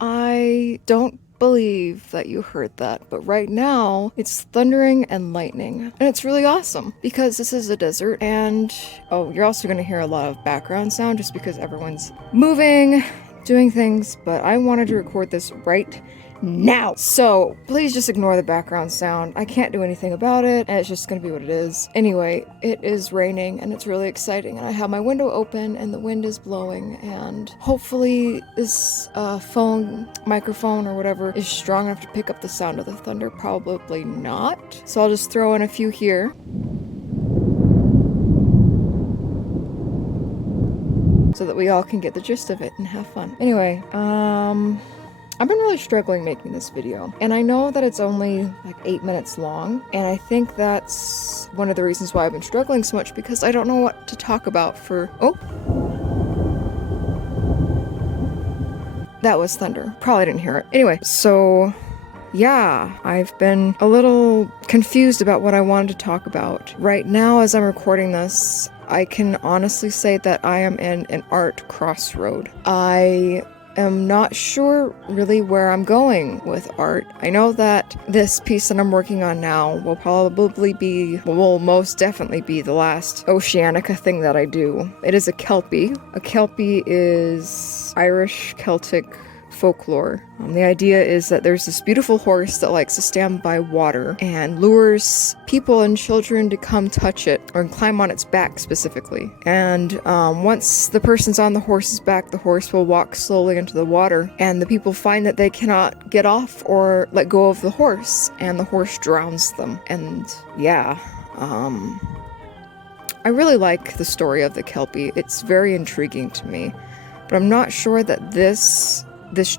I don't believe that you heard that, but right now it's thundering and lightning. And it's really awesome because this is a desert and oh, you're also going to hear a lot of background sound just because everyone's moving, doing things, but I wanted to record this right now. So please just ignore the background sound. I can't do anything about it, and it's just gonna be what it is. Anyway, it is raining and it's really exciting, and I have my window open and the wind is blowing, and hopefully this phone microphone or whatever is strong enough to pick up the sound of the thunder. Probably not. So I'll just throw in a few here. So that we all can get the gist of it and have fun. Anyway, I've been really struggling making this video, and I know that it's only like 8 minutes long, and I think that's one of the reasons why I've been struggling so much, because I don't know what to talk about for— oh! That was thunder. Probably didn't hear it. Anyway, so yeah, I've been a little confused about what I wanted to talk about. Right now, as I'm recording this, I can honestly say that I am in an art crossroad. I am not sure really where I'm going with art. I know that this piece that I'm working on now will most definitely be the last Oceanica thing that I do. It is a Kelpie. A Kelpie is Irish Celtic folklore. The idea is that there's this beautiful horse that likes to stand by water and lures people and children to come touch it or climb on its back specifically. And once the person's on the horse's back, the horse will walk slowly into the water, and the people find that they cannot get off or let go of the horse, and the horse drowns them. And yeah, I really like the story of the Kelpie. It's very intriguing to me, but I'm not sure that this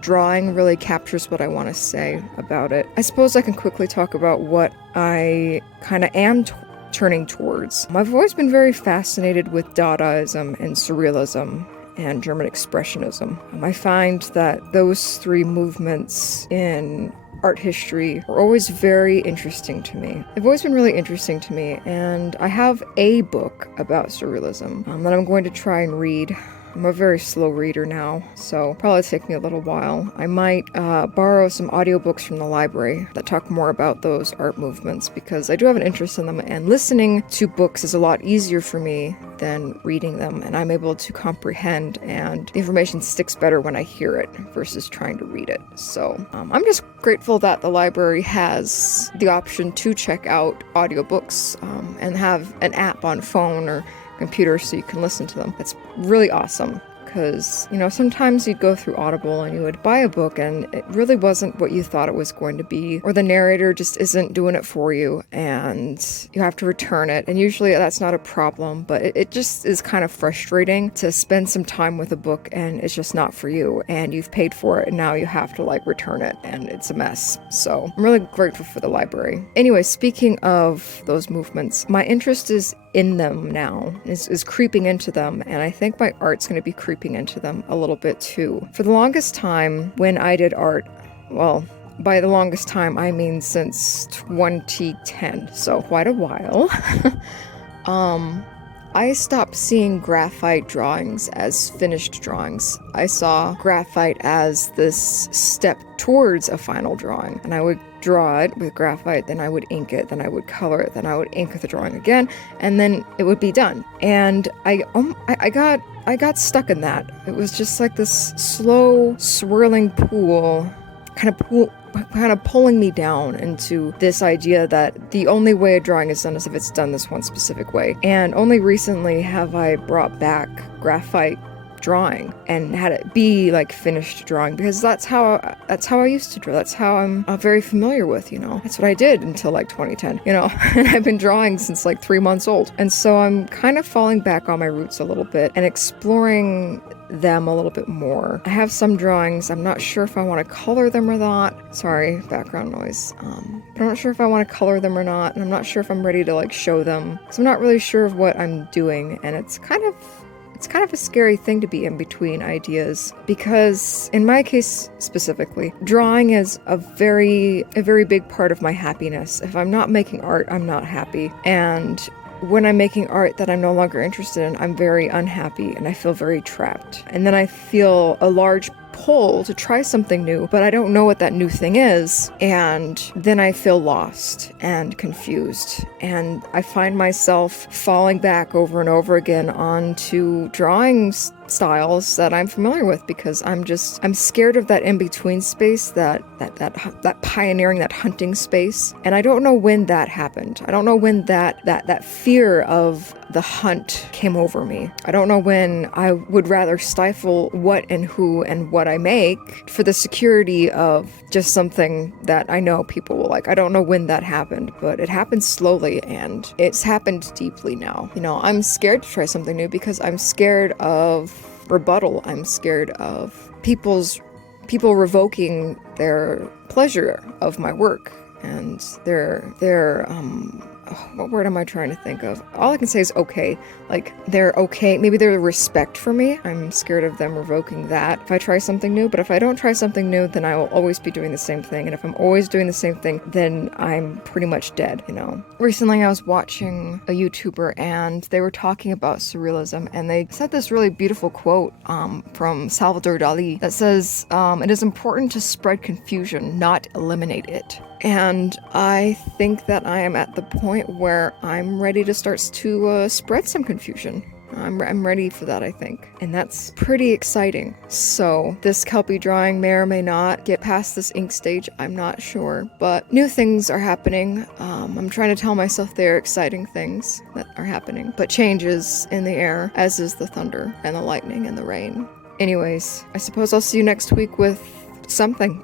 drawing really captures what I want to say about it. I suppose I can quickly talk about what I kind of am turning towards. I've always been very fascinated with Dadaism and Surrealism and German Expressionism. I find that those three movements in art history are always very interesting to me. They've always been really interesting to me, and I have a book about Surrealism that I'm going to try and read. I'm a very slow reader now, so probably take me a little while. I might borrow some audiobooks from the library that talk more about those art movements, because I do have an interest in them, and listening to books is a lot easier for me than reading them, and I'm able to comprehend, and the information sticks better when I hear it versus trying to read it. So I'm just grateful that the library has the option to check out audiobooks and have an app on phone or computer so you can listen to them. That's really awesome, because, you know, sometimes you'd go through Audible and you would buy a book and it really wasn't what you thought it was going to be, or the narrator just isn't doing it for you and you have to return it, and usually that's not a problem, but it just is kind of frustrating to spend some time with a book and it's just not for you, and you've paid for it and now you have to like return it, and it's a mess. So I'm really grateful for the library. Anyway, speaking of those movements, my interest is in them now, is creeping into them, and I think my art's going to be creeping into them a little bit too. For the longest time when I did art, well, by the longest time I mean since 2010, so quite a while, I stopped seeing graphite drawings as finished drawings. I saw graphite as this step towards a final drawing, and I would draw it with graphite, then I would ink it, then I would color it, then I would ink the drawing again, and then it would be done. And I got stuck in that. It was just like this slow swirling pool, kind of pulling me down into this idea that the only way a drawing is done is if it's done this one specific way. And only recently have I brought back graphite drawing and had it be like finished drawing, because that's how I used to draw. That's how I'm very familiar with, you know. That's what I did until like 2010, you know. And I've been drawing since like 3 months old, and so I'm kind of falling back on my roots a little bit and exploring them a little bit more. I have some drawings. I'm not sure if I want to color them or not. Sorry, background noise. But I'm not sure if I want to color them or not, and I'm not sure if I'm ready to like show them, because I'm not really sure of what I'm doing, and it's kind of a scary thing to be in between ideas, because in my case specifically, drawing is a very big part of my happiness. If I'm not making art, I'm not happy. And when I'm making art that I'm no longer interested in, I'm very unhappy and I feel very trapped. And then I feel a large pull to try something new, but I don't know what that new thing is. And then I feel lost and confused. And I find myself falling back over and over again onto drawing styles that I'm familiar with, because I'm scared of that in-between space, that pioneering, that hunting space. And I don't know when that happened. I don't know when that fear of the hunt came over me. I don't know when I would rather stifle what and who and what I make for the security of just something that I know people will like. I don't know when that happened, but it happened slowly, and it's happened deeply now. I'm scared to try something new because I'm scared of rebuttal. I'm scared of people revoking their pleasure of my work and their what word am I trying to think of? All I can say is okay. Like, they're okay. Maybe they're respect for me. I'm scared of them revoking that if I try something new. But if I don't try something new, then I will always be doing the same thing. And if I'm always doing the same thing, then I'm pretty much dead, Recently, I was watching a YouTuber, and they were talking about surrealism, and they said this really beautiful quote from Salvador Dali that says, "It is important to spread confusion, not eliminate it." And I think that I am at the point where I'm ready to start to spread some confusion. I'm ready for that, I think. And that's pretty exciting. So this Kelpie drawing may or may not get past this ink stage. I'm not sure. But new things are happening. I'm trying to tell myself they're exciting things that are happening. But change is in the air, as is the thunder and the lightning and the rain. Anyways, I suppose I'll see you next week with something.